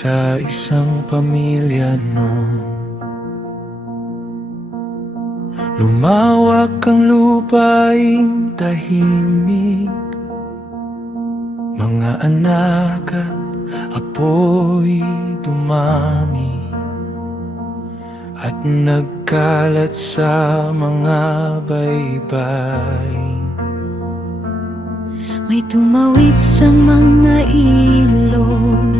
sa isang pamilya noon. Lumawak ang lupaing tahimik, mga anak at apoy dumami, at nagkalat sa mga baybayin. May tumawid sa mga ilog,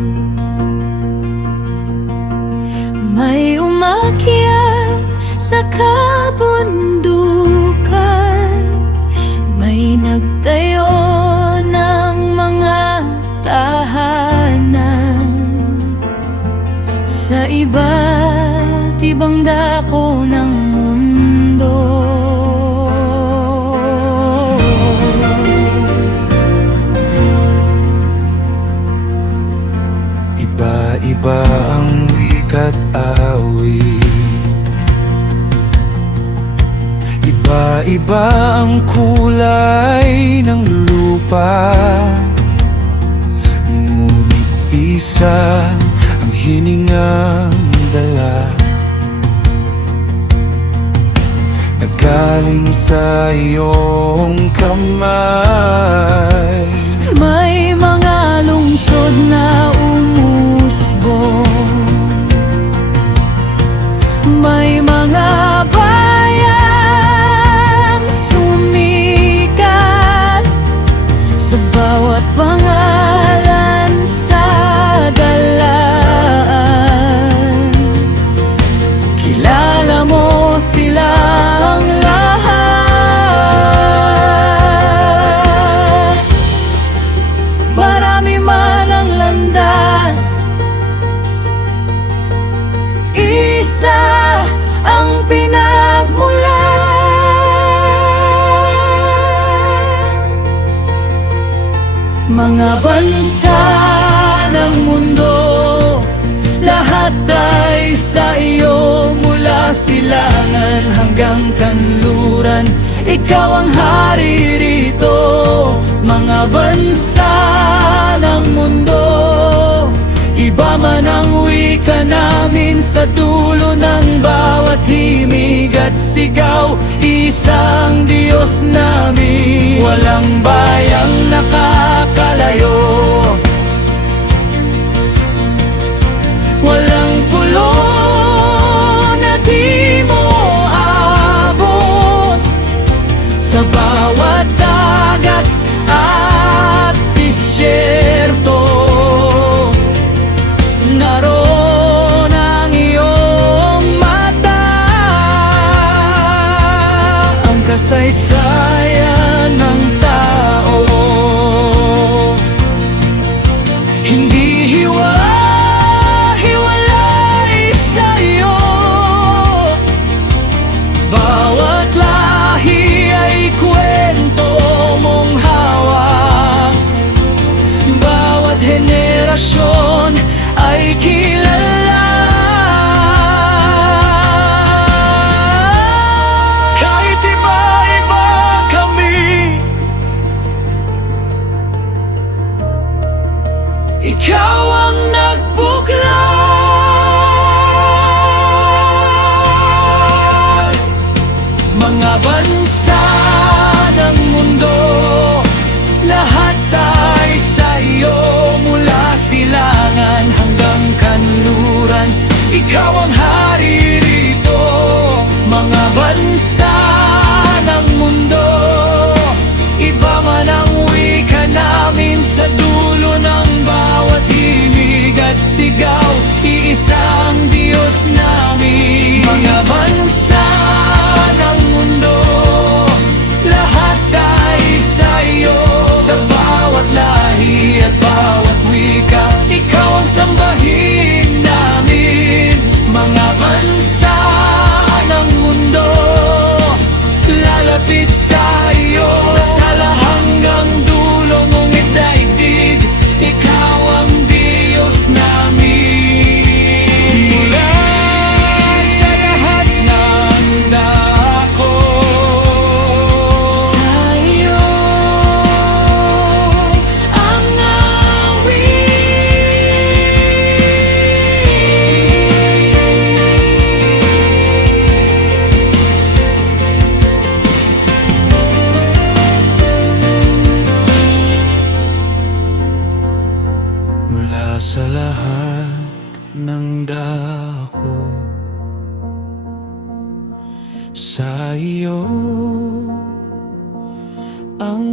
may umakyat sa kabundukan, may nagtayo ng mga tahanan sa iba't ibang dako ng mundo. Iba-iba ang wika't awit, iba-iba ang kulay ng lupa, ngunit isa ang hiningang dala, nagaling sa iyong kamay. May mga lungsod na umusbong, may mga bayang sumikat, sa bawat pangalan sa galaan. Kilala mo silang lahat. Marami man ang landas, isa ang pinagmulan. Mga bansa ng mundo, lahat ay sa iyo, mula silangan hanggang kanluran. Ikaw ang hari rito. Mga bansa ng mundo, iba man ang wika namin, sa dulo ng bawat himig at sigaw, isang Diyos namin. Walang bayang nakakalayo, walang pulo na di mo abot, sa bawat dagat at disyerto. Naroon ang iyong mata, ang kasaysayan ng tao. Hindi hiwa-hiwalay sa iyo, bawat lahi ay kwento mong hawak, bawat henerasyon ay kilala. Kahit iba-iba kami, ikaw ang nagbuklan. Mga bansa ng mundo, lahat ay sa iyo, mula silangan hanggang kanluran. Ikaw ang hari rito. Mga bansa ng mundo, iba man ang wika namin, sa dulo ng bawat himig at sigaw, iisang Diyos namin. Mga bansa ng mundo, lahat ay sa iyo, sa bawat lahi at bawat wika, ikaw ang sambahin namin. Mga bansa ng mundo, lalapit sa iyo, sala hanggang dulo mong daigdig, ikaw ang Diyos namin. Mula ng dako. Sa iyo ang